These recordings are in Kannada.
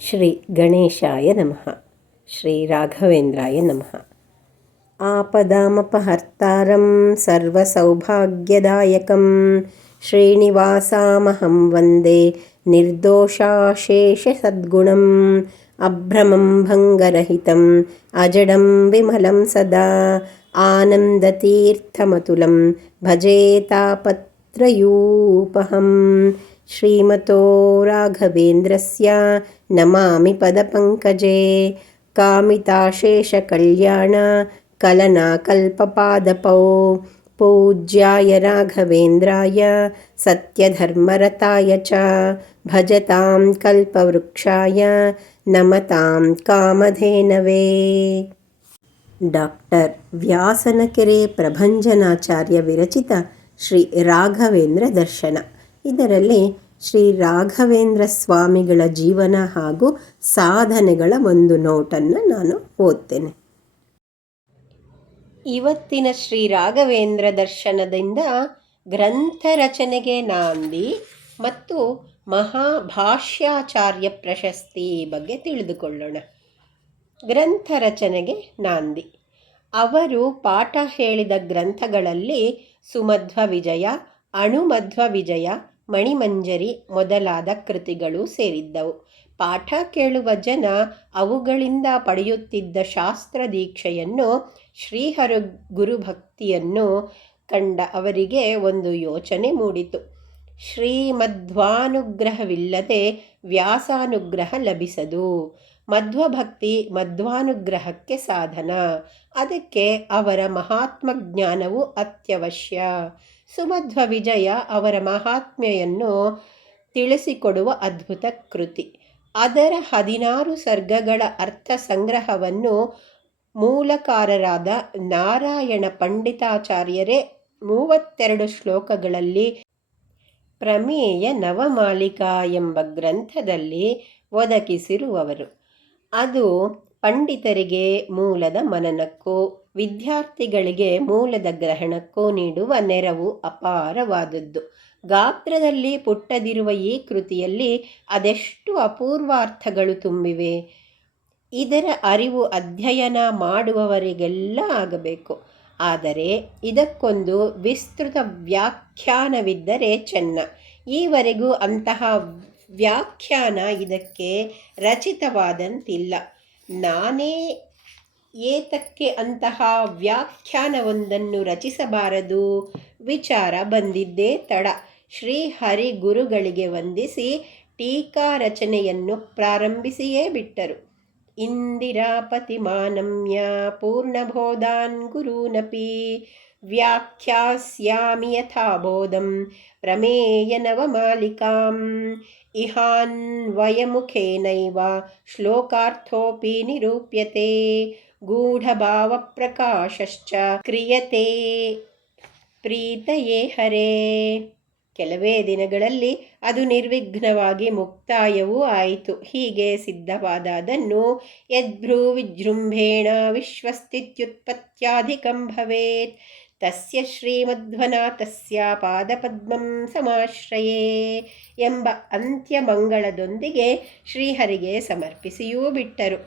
ಶ್ರೀ ಗಣೇಶಾಯ ನಮಃ. ಶ್ರೀ ರಾಘವೇಂದ್ರಾಯ ನಮಃ. ಆಪದಾಮಪಹರ್ತಾರಂ ಸರ್ವಸೌಭಾಗ್ಯದಾಯಕಂ ಶ್ರೀನಿವಾಸಾಮಹಂ ವಂದೇ ನಿರ್ದೋಷಾಶೇಷಸದ್ಗುಣಂ ಅಭ್ರಮಂ ಭಂಗರಹಿತಂ ಅಜಡಂ ವಿಮಲಂ ಸದಾ ಆನಂದತೀರ್ಥಮತುಲಂ ಭಜೇ ತಾಪತ್ರಯೂಪಹಂ. ಶ್ರೀಮತೋ ರಾಘವೇಂದ್ರಸ್ಯ ನಮಾಮಿ ಪದಪಂಕಜೇ ಕಾಮಿತಾಶೇಷಕಲ್ಯಾಣ ಕಲನಾಕಲ್ಪಪಾದಪೌ ಪೂಜ್ಯಾಯ ರಾಘವೇಂದ್ರಾಯ ಸತ್ಯಧರ್ಮರತಾಯ ಚ ಭಜತಾಂ ಕಲ್ಪವೃಕ್ಷಾಯ ನಮತಾಂ ಕಾಮಧೇನವೇ. ಡಾಕ್ಟರ್ ವ್ಯಾಸನಕೆರೆ ಪ್ರಭಂಜನಾಚಾರ್ಯ ವಿರಚಿತ ಶ್ರೀ ರಾಘವೇಂದ್ರ ದರ್ಶನ. ಇದರಲ್ಲಿ ಶ್ರೀ ರಾಘವೇಂದ್ರ ಸ್ವಾಮಿಗಳ ಜೀವನ ಹಾಗೂ ಸಾಧನೆಗಳ ಒಂದು ನೋಟನ್ನು ನಾನು ಓದ್ತೇನೆ. ಇವತ್ತಿನ ಶ್ರೀ ರಾಘವೇಂದ್ರ ದರ್ಶನದಿಂದ ಗ್ರಂಥ ರಚನೆಗೆ ನಾಂದಿ ಮತ್ತು ಮಹಾಭಾಷ್ಯಾಚಾರ್ಯ ಪ್ರಶಸ್ತಿ ಬಗ್ಗೆ ತಿಳಿದುಕೊಳ್ಳೋಣ. ಗ್ರಂಥ ರಚನೆಗೆ ನಾಂದಿ. ಅವರು ಪಾಠ ಹೇಳಿದ ಗ್ರಂಥಗಳಲ್ಲಿ ಸುಮಧ್ವ ವಿಜಯ, ಅಣುಮಧ್ವ ವಿಜಯ, ಮಣಿಮಂಜರಿ ಮೊದಲಾದ ಕೃತಿಗಳು ಸೇರಿದ್ದವು. ಪಾಠ ಕೇಳುವ ಜನ ಅವುಗಳಿಂದ ಪಡೆಯುತ್ತಿದ್ದ ಶಾಸ್ತ್ರ ದೀಕ್ಷೆಯನ್ನು, ಶ್ರೀಹರಿ ಗುರುಭಕ್ತಿಯನ್ನು ಕಂಡ ಅವರಿಗೆ ಒಂದು ಯೋಚನೆ ಮೂಡಿತು. ಶ್ರೀಮಧ್ವಾನುಗ್ರಹವಿಲ್ಲದೆ ವ್ಯಾಸಾನುಗ್ರಹ ಲಭಿಸದು. ಮಧ್ವಭಕ್ತಿ ಮಧ್ವಾನುಗ್ರಹಕ್ಕೆ ಸಾಧನ. ಅದಕ್ಕೆ ಅವರ ಮಹಾತ್ಮ ಜ್ಞಾನವು ಅತ್ಯವಶ್ಯ. ಸುಮಧ್ವ ವಿಜಯ ಅವರ ಮಹಾತ್ಮೆಯನ್ನು ತಿಳಿಸಿಕೊಡುವ ಅದ್ಭುತ ಕೃತಿ. ಅದರ 16 ಸರ್ಗಗಳ ಅರ್ಥ ಸಂಗ್ರಹವನ್ನು ಮೂಲಕಾರರಾದ ನಾರಾಯಣ ಪಂಡಿತಾಚಾರ್ಯರೇ 32 ಶ್ಲೋಕಗಳಲ್ಲಿ ಪ್ರಮೇಯ ನವಮಾಲಿಕಾ ಎಂಬ ಗ್ರಂಥದಲ್ಲಿ ಒದಗಿಸಿರುವವರು. ಅದು ಪಂಡಿತರಿಗೆ ಮೂಲದ ಮನನಕ್ಕೂ ವಿದ್ಯಾರ್ಥಿಗಳಿಗೆ ಮೂಲದ ಗ್ರಹಣಕ್ಕೂ ನೀಡುವ ನೆರವು ಅಪಾರವಾದದ್ದು. ಗಾತ್ರದಲ್ಲಿ ಪುಟ್ಟದಿರುವ ಈ ಕೃತಿಯಲ್ಲಿ ಅದೆಷ್ಟು ಅಪೂರ್ವಾರ್ಥಗಳು ತುಂಬಿವೆ. ಇದರ ಅರಿವು ಅಧ್ಯಯನ ಮಾಡುವವರಿಗೆಲ್ಲ ಆಗಬೇಕು. ಆದರೆ ಇದಕ್ಕೊಂದು ವಿಸ್ತೃತ ವ್ಯಾಖ್ಯಾನವಿದ್ದರೆ ಚೆನ್ನ. ಈವರೆಗೂ ಅಂತಹ ವ್ಯಾಖ್ಯಾನ ಇದಕ್ಕೆ ರಚಿತವಾದಂತಿಲ್ಲ. ನಾನೇ ಏತಕ್ಕೆ ಅಂತಹ ವ್ಯಾಖ್ಯಾನವೊಂದನ್ನು ರಚಿಸಬಾರದು ವಿಚಾರ ಬಂದಿದ್ದೇ ತಡ. ಶ್ರೀಹರಿ ಗುರುಗಳಿಗೆ ವಂದಿಸಿ ಟೀಕಾ ರಚನೆಯನ್ನು ಪ್ರಾರಂಭಿಸಿಯೇ ಬಿಟ್ಟರು. ಇಂದಿರಾಪತಿಮಾನಮ್ಯ ಪೂರ್ಣಬೋಧಾನ್ ಗುರೂನಪಿ ವ್ಯಾಖ್ಯಾಸ್ಯಾಮಿ ಯಥಾಬೋಧಂ ಪ್ರಮೇಯ ನವಮಾಲಿಕಾಂ ಇಹಾನ್ವಯಮುಖೇನೈವ ಶ್ಲೋಕಾರ್ಥೋಪಿ ನಿರೂಪ್ಯತೆ ಗೂಢಭಾವಪ್ರಕಾಶಶ್ಚ ಕ್ರಿಯತೆ ಪ್ರೀತಯೇ ಹರೇ. ಕೆಲವೇ ದಿನಗಳಲ್ಲಿ ಅದು ನಿರ್ವಿಘ್ನವಾಗಿ ಮುಕ್ತಾಯವೂ ಆಯಿತು. ಹೀಗೆ ಸಿದ್ಧವಾದ ಅದನ್ನು ಯದ್ಭ್ರೂ ವಿಜೃಂಭೇಣ ವಿಶ್ವಸ್ಥಿತ್ಯುತ್ಪತ್ತ್ಯಾಧಿಕಂ ಭವೇತ್ ತಸ್ಯ ಶ್ರೀಮಧ್ವನಾಥಸ್ಯ ಪಾದಪದ್ಮಂ ಸಮಾಶ್ರಯೇ ಎಂಬ ಅಂತ್ಯಮಂಗಳದೊಂದಿಗೆ ಶ್ರೀಹರಿಗೆ ಸಮರ್ಪಿಸಿಯೂ ಬಿಟ್ಟರು.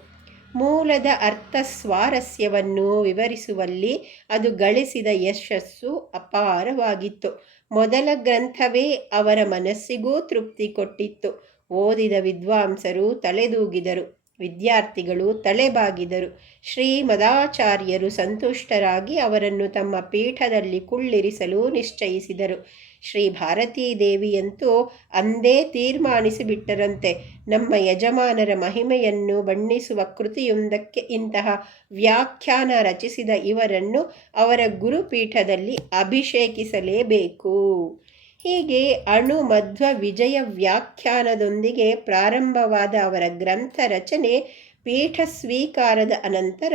ಮೂಲದ ಅರ್ಥ ಸ್ವಾರಸ್ಯವನ್ನು ವಿವರಿಸುವಲ್ಲಿ ಅದು ಗಳಿಸಿದ ಯಶಸ್ಸು ಅಪಾರವಾಗಿತ್ತು. ಮೊದಲ ಗ್ರಂಥವೇ ಅವರ ಮನಸ್ಸಿಗೂ ತೃಪ್ತಿ ಕೊಟ್ಟಿತ್ತು. ಓದಿದ ವಿದ್ವಾಂಸರು ತಲೆದೂಗಿದರು, ವಿದ್ಯಾರ್ಥಿಗಳು ತಲೆಬಾಗಿದರು. ಶ್ರೀಮದಾಚಾರ್ಯರು ಸಂತುಷ್ಟರಾಗಿ ಅವರನ್ನು ತಮ್ಮ ಪೀಠದಲ್ಲಿ ಕುಳ್ಳಿರಿಸಲು ನಿಶ್ಚಯಿಸಿದರು. ಶ್ರೀ ಭಾರತೀ ದೇವಿಯಂತೂ ಅಂದೇ ತೀರ್ಮಾನಿಸಿಬಿಟ್ಟರಂತೆ, ನಮ್ಮ ಯಜಮಾನರ ಮಹಿಮೆಯನ್ನು ಬಣ್ಣಿಸುವ ಕೃತಿಯೊಂದಕ್ಕೆ ಇಂತಹ ವ್ಯಾಖ್ಯಾನ ರಚಿಸಿದ ಇವರನ್ನು ಅವರ ಗುರುಪೀಠದಲ್ಲಿ ಅಭಿಷೇಕಿಸಲೇಬೇಕು. ಹೀಗೆ ಅಣು ಮಧ್ವ ವಿಜಯ ವ್ಯಾಖ್ಯಾನದೊಂದಿಗೆ ಪ್ರಾರಂಭವಾದ ಅವರ ಗ್ರಂಥ ರಚನೆ ಪೀಠ ಸ್ವೀಕಾರದ ಅನಂತರ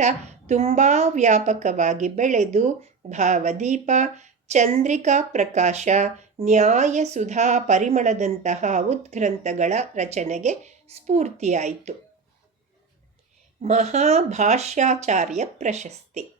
ತುಂಬ ವ್ಯಾಪಕವಾಗಿ ಬೆಳೆದು ಭಾವದೀಪ, ಚಂದ್ರಿಕಾ ಪ್ರಕಾಶ, ನ್ಯಾಯಸುಧಾ ಪರಿಮಳದಂತಹ ಉದ್ಗ್ರಂಥಗಳ ರಚನೆಗೆ ಸ್ಫೂರ್ತಿಯಾಯಿತು. ಮಹಾಭಾಷ್ಯಾಚಾರ್ಯ ಪ್ರಶಸ್ತಿ.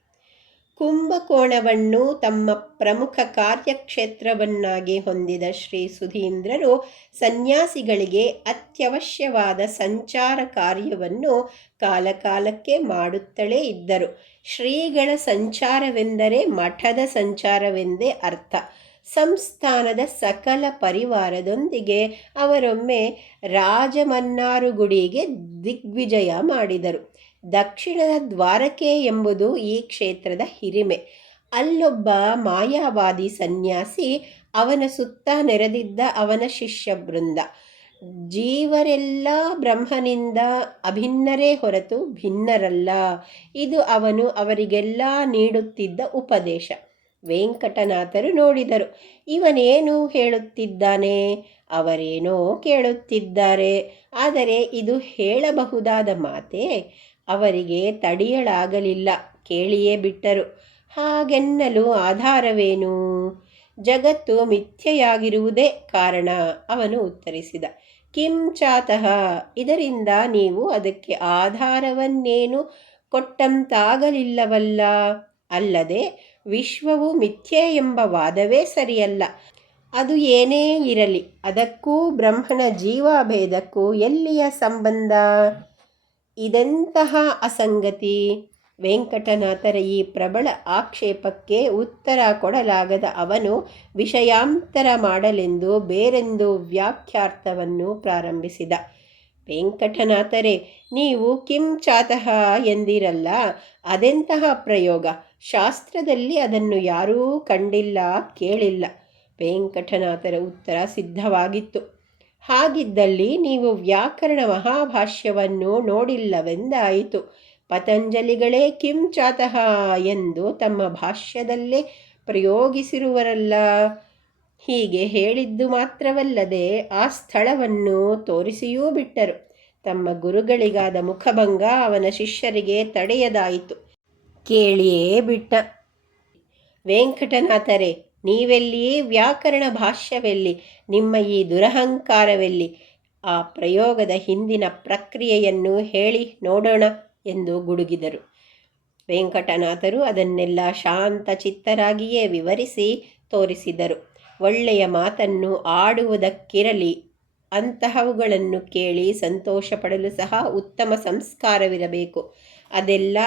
ಕುಂಭಕೋಣವನ್ನು ತಮ್ಮ ಪ್ರಮುಖ ಕಾರ್ಯಕ್ಷೇತ್ರವನ್ನಾಗಿ ಹೊಂದಿದ ಶ್ರೀ ಸುಧೀಂದ್ರರು ಸನ್ಯಾಸಿಗಳಿಗೆ ಅತ್ಯವಶ್ಯವಾದ ಸಂಚಾರ ಕಾರ್ಯವನ್ನು ಕಾಲಕಾಲಕ್ಕೆ ಮಾಡುತ್ತಲೇ ಇದ್ದರು. ಶ್ರೀಗಳ ಸಂಚಾರವೆಂದರೆ ಮಠದ ಸಂಚಾರವೆಂದೇ ಅರ್ಥ. ಸಂಸ್ಥಾನದ ಸಕಲ ಪರಿವಾರದೊಂದಿಗೆ ಅವರೊಮ್ಮೆ ರಾಜಮನ್ನಾರುಗುಡಿಗೆ ದಿಗ್ವಿಜಯ ಮಾಡಿದರು. ದಕ್ಷಿಣದ ದ್ವಾರಕೆ ಎಂಬುದು ಈ ಕ್ಷೇತ್ರದ ಹಿರಿಮೆ. ಅಲ್ಲೊಬ್ಬ ಮಾಯಾವಾದಿ ಸನ್ಯಾಸಿ, ಅವನ ಸುತ್ತ ನೆರೆದಿದ್ದ ಅವನ ಶಿಷ್ಯ ಬೃಂದ. ಜೀವರೆಲ್ಲ ಬ್ರಹ್ಮನಿಂದ ಅಭಿನ್ನರೇ ಹೊರತು ಭಿನ್ನರಲ್ಲ. ಇದು ಅವನು ಅವರಿಗೆಲ್ಲ ನೀಡುತ್ತಿದ್ದ ಉಪದೇಶ. ವೆಂಕಟನಾಥರು ನೋಡಿದರು. ಇವನೇನು ಹೇಳುತ್ತಿದ್ದಾನೆ? ಅವರೇನೋ ಕೇಳುತ್ತಿದ್ದಾರೆ. ಆದರೆ ಇದು ಹೇಳಬಹುದಾದ ಮಾತೇ? ಅವರಿಗೆ ತಡೆಯಲಾಗಲಿಲ್ಲ. ಕೇಳಿಯೇ ಬಿಟ್ಟರು. ಹಾಗೆನ್ನಲು ಆಧಾರವೇನು? ಜಗತ್ತು ಮಿಥ್ಯೆಯಾಗಿರುವುದೇ ಕಾರಣ, ಅವನು ಉತ್ತರಿಸಿದ. ಕಿಂ ಚಾತಃ, ಇದರಿಂದ ನೀವು ಅದಕ್ಕೆ ಆಧಾರವನ್ನೇನು ಕೊಟ್ಟಂತಾಗಲಿಲ್ಲವಲ್ಲ. ಅಲ್ಲದೆ ವಿಶ್ವವು ಮಿಥ್ಯೆ ಎಂಬ ವಾದವೇ ಸರಿಯಲ್ಲ. ಅದು ಏನೇ ಇರಲಿ, ಅದಕ್ಕೂ ಬ್ರಹ್ಮನ ಜೀವಾಭೇದಕ್ಕೂ ಎಲ್ಲಿಯ ಸಂಬಂಧ? ಇದೆಂತಹ ಅಸಂಗತಿ? ವೆಂಕಟನಾಥರ ಈ ಪ್ರಬಲ ಆಕ್ಷೇಪಕ್ಕೆ ಉತ್ತರ ಕೊಡಲಾಗದ ಅವನು ವಿಷಯಾಂತರ ಮಾಡಲೆಂದು ಬೇರೆಂದು ವ್ಯಾಖ್ಯಾರ್ಥವನ್ನು ಪ್ರಾರಂಭಿಸಿದ. ವೆಂಕಟನಾಥರೇ, ನೀವು ಕಿಂ ಚಾತಃ ಎಂದಿರಲ್ಲ, ಅದೆಂತಹ ಪ್ರಯೋಗ? ಶಾಸ್ತ್ರದಲ್ಲಿ ಅದನ್ನು ಯಾರೂ ಕಂಡಿಲ್ಲ, ಕೇಳಿಲ್ಲ. ವೆಂಕಟನಾಥರ ಉತ್ತರ ಸಿದ್ಧವಾಗಿತ್ತು. ಹಾಗಿದ್ದಲ್ಲಿ ನೀವು ವ್ಯಾಕರಣ ಮಹಾಭಾಷ್ಯವನ್ನು ನೋಡಿಲ್ಲವೆಂದಾಯಿತು. ಪತಂಜಲಿಗಳೇ ಕಿಂ ಚಾತಃ ಎಂದು ತಮ್ಮ ಭಾಷ್ಯದಲ್ಲೇ ಪ್ರಯೋಗಿಸಿರುವರಲ್ಲ. ಹೀಗೆ ಹೇಳಿದ್ದು ಮಾತ್ರವಲ್ಲದೆ ಆ ಸ್ಥಳವನ್ನು ತೋರಿಸಿಯೂ ಬಿಟ್ಟರು. ತಮ್ಮ ಗುರುಗಳಿಗಾದ ಮುಖಭಂಗ ಅವನ ಶಿಷ್ಯರಿಗೆ ತಡೆಯದಾಯಿತು. ಕೇಳಿಯೇ ಬಿಟ್ಟ. ವೆಂಕಟನಾಥರೇ, ನೀವೆಲ್ಲಿ? ವ್ಯಾಕರಣ ಭಾಷ್ಯವೆಲ್ಲಿ? ನಿಮ್ಮ ಈ ದುರಹಂಕಾರವೆಲ್ಲಿ? ಆ ಪ್ರಯೋಗದ ಹಿಂದಿನ ಪ್ರಕ್ರಿಯೆಯನ್ನು ಹೇಳಿ ನೋಡೋಣ ಎಂದು ಗುಡುಗಿದರು. ವೆಂಕಟನಾಥರು ಅದನ್ನೆಲ್ಲ ಶಾಂತ ಚಿತ್ತರಾಗಿಯೇ ವಿವರಿಸಿ ತೋರಿಸಿದರು. ಒಳ್ಳೆಯ ಮಾತನ್ನು ಆಡುವುದಕ್ಕಿರಲಿ, ಅಂತಹವುಗಳನ್ನು ಕೇಳಿ ಸಂತೋಷ ಪಡಲು ಸಹ ಉತ್ತಮ ಸಂಸ್ಕಾರವಿರಬೇಕು. ಅದೆಲ್ಲ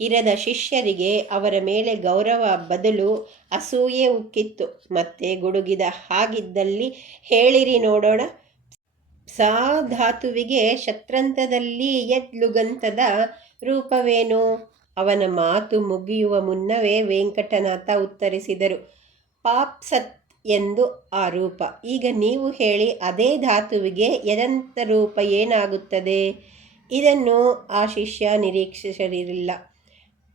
ಇರದ ಶಿಷ್ಯರಿಗೆ ಅವರ ಮೇಲೆ ಗೌರವ ಬದಲು ಅಸೂಯೆ ಉಕ್ಕಿತ್ತು. ಮತ್ತೆ ಗುಡುಗಿದ. ಹಾಗಿದ್ದಲ್ಲಿ ಹೇಳಿರಿ ನೋಡೋಣ. ಸಾ ಧಾತುವಿಗೆ ಶತ್ರಂತದಲ್ಲಿ ಯದ್ಲುಗಂತದ ರೂಪವೇನು? ಅವನ ಮಾತು ಮುಗಿಯುವ ಮುನ್ನವೇ ವೆಂಕಟನಾಥ ಉತ್ತರಿಸಿದರು. ಪಾಪ್ಸತ್ ಎಂದು ಆ ರೂಪ. ಈಗ ನೀವು ಹೇಳಿ, ಅದೇ ಧಾತುವಿಗೆ ಯದಂತ ರೂಪ ಏನಾಗುತ್ತದೆ? ಇದನ್ನು ಆ ಶಿಷ್ಯ ನಿರೀಕ್ಷಿಸಿರಲಿಲ್ಲ.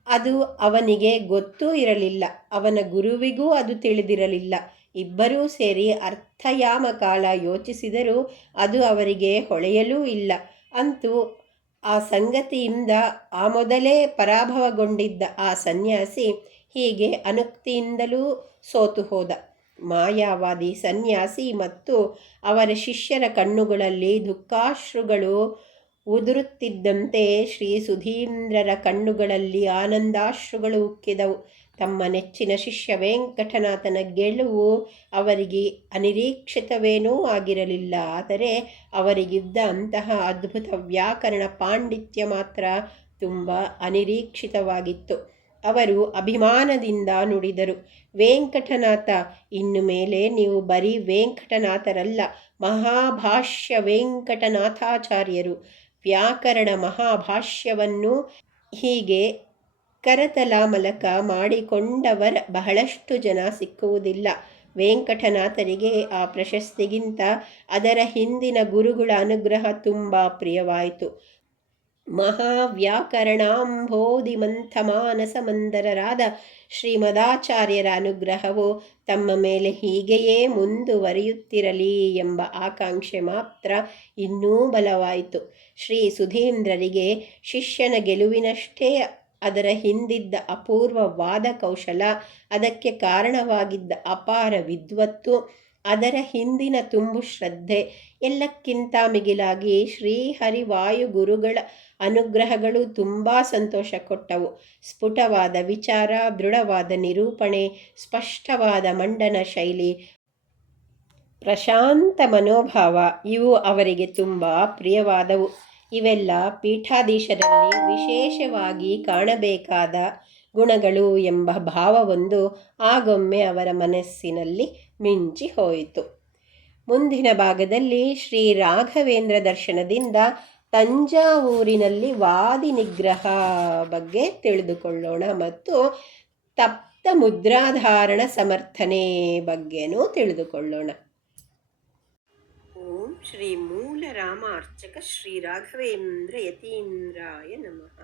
ಅದು ಅವನಿಗೆ ಗೊತ್ತೂ ಇರಲಿಲ್ಲ. ಅವನ ಗುರುವಿಗೂ ಅದು ತಿಳಿದಿರಲಿಲ್ಲ. ಇಬ್ಬರೂ ಸೇರಿ ಅರ್ಥಯಾಮ ಕಾಲ ಯೋಚಿಸಿದರೂ ಅದು ಅವರಿಗೆ ಹೊಳೆಯಲೂ ಇಲ್ಲ. ಅಂತೂ ಆ ಸಂಗತಿಯಿಂದ ಆ ಮೊದಲೇ ಪರಾಭವಗೊಂಡಿದ್ದ ಆ ಸನ್ಯಾಸಿ ಹೀಗೆ ಅನುಕ್ತಿಯಿಂದಲೂ ಸೋತು ಹೋದ. ಮಾಯಾವಾದಿ ಸನ್ಯಾಸಿ ಮತ್ತು ಅವರ ಶಿಷ್ಯರ ಕಣ್ಣುಗಳಲ್ಲಿ ದುಃಖಾಶ್ರುಗಳು ಉದುರುತ್ತಿದ್ದಂತೆ ಶ್ರೀ ಸುಧೀಂದ್ರರ ಕಣ್ಣುಗಳಲ್ಲಿ ಆನಂದಾಶ್ರುಗಳು ಉಕ್ಕಿದವು. ತಮ್ಮ ನೆಚ್ಚಿನ ಶಿಷ್ಯ ವೆಂಕಟನಾಥನ ಗೆಲುವು ಅವರಿಗೆ ಅನಿರೀಕ್ಷಿತವೇನೂ ಆಗಿರಲಿಲ್ಲ. ಆದರೆ ಅವರಿಗಿದ್ದ ಅಂತಹ ಅದ್ಭುತ ವ್ಯಾಕರಣ ಪಾಂಡಿತ್ಯ ಮಾತ್ರ ತುಂಬ ಅನಿರೀಕ್ಷಿತವಾಗಿತ್ತು. ಅವರು ಅಭಿಮಾನದಿಂದ ನುಡಿದರು. ವೆಂಕಟನಾಥ, ಇನ್ನು ಮೇಲೆ ನೀವು ಬರೀ ವೆಂಕಟನಾಥರಲ್ಲ, ಮಹಾಭಾಷ್ಯ ವೆಂಕಟನಾಥಾಚಾರ್ಯರು. ವ್ಯಾಕರಣ ಮಹಾಭಾಷ್ಯವನ್ನು ಹೀಗೆ ಕರತಲಾಮಲಕ ಮಾಡಿಕೊಂಡವರ ಬಹಳಷ್ಟು ಜನ ಸಿಕ್ಕುವುದಿಲ್ಲ. ವೆಂಕಟನಾಥರಿಗೆ ಆ ಪ್ರಶಸ್ತಿಗಿಂತ ಅದರ ಹಿಂದಿನ ಗುರುಗಳ ಅನುಗ್ರಹ ತುಂಬ ಪ್ರಿಯವಾಯಿತು. ಮಹಾವ್ಯಾಕರಣಾಂಬೋಧಿಮಂಥಮಾನಸಮಂದರರಾದ ಶ್ರೀಮದಾಚಾರ್ಯರ ಅನುಗ್ರಹವು ತಮ್ಮ ಮೇಲೆ ಹೀಗೆಯೇ ಮುಂದುವರಿಯುತ್ತಿರಲಿ ಎಂಬ ಆಕಾಂಕ್ಷೆ ಮಾತ್ರ ಇನ್ನೂ ಬಲವಾಯಿತು. ಶ್ರೀ ಸುಧೀಂದ್ರರಿಗೆ ಶಿಷ್ಯನ ಗೆಲುವಿನಷ್ಟೇ ಅದರ ಹಿಂದಿದ್ದ ಅಪೂರ್ವ ವಾದ ಕೌಶಲ, ಅದಕ್ಕೆ ಕಾರಣವಾಗಿದ್ದ ಅಪಾರ ವಿದ್ವತ್ತು, ಅದರ ಹಿಂದಿನ ತುಂಬು ಶ್ರದ್ಧೆ, ಎಲ್ಲಕ್ಕಿಂತ ಮಿಗಿಲಾಗಿ ಶ್ರೀಹರಿವಾಯು ಗುರುಗಳ ಅನುಗ್ರಹಗಳು ತುಂಬ ಸಂತೋಷ ಕೊಟ್ಟವು. ಸ್ಫುಟವಾದ ವಿಚಾರ, ದೃಢವಾದ ನಿರೂಪಣೆ, ಸ್ಪಷ್ಟವಾದ ಮಂಡನ ಶೈಲಿ, ಪ್ರಶಾಂತ ಮನೋಭಾವ ಇವು ಅವರಿಗೆ ತುಂಬ ಪ್ರಿಯವಾದವು. ಇವೆಲ್ಲ ಪೀಠಾಧೀಶರಲ್ಲಿ ವಿಶೇಷವಾಗಿ ಕಾಣಬೇಕಾದ ಗುಣಗಳು ಎಂಬ ಭಾವವೊಂದು ಆಗೊಮ್ಮೆ ಅವರ ಮನಸ್ಸಿನಲ್ಲಿ ಮಿಂಚಿ ಹೋಯಿತು. ಮುಂದಿನ ಭಾಗದಲ್ಲಿ ಶ್ರೀ ರಾಘವೇಂದ್ರ ದರ್ಶನದಿಂದ ತಂಜಾವೂರಿನಲ್ಲಿ ವಾದಿ ನಿಗ್ರಹ ಬಗ್ಗೆ ತಿಳಿದುಕೊಳ್ಳೋಣ ಮತ್ತು ತಪ್ತ ಮುದ್ರಾಧಾರಣ ಸಮರ್ಥನೆ ಬಗ್ಗೆನೂ ತಿಳಿದುಕೊಳ್ಳೋಣ. ಓಂ ಶ್ರೀ ಮೂಲ ರಾಮ ಅರ್ಚಕ ಶ್ರೀ ರಾಘವೇಂದ್ರ ಯತೀಂದ್ರಾಯ ನಮಃ.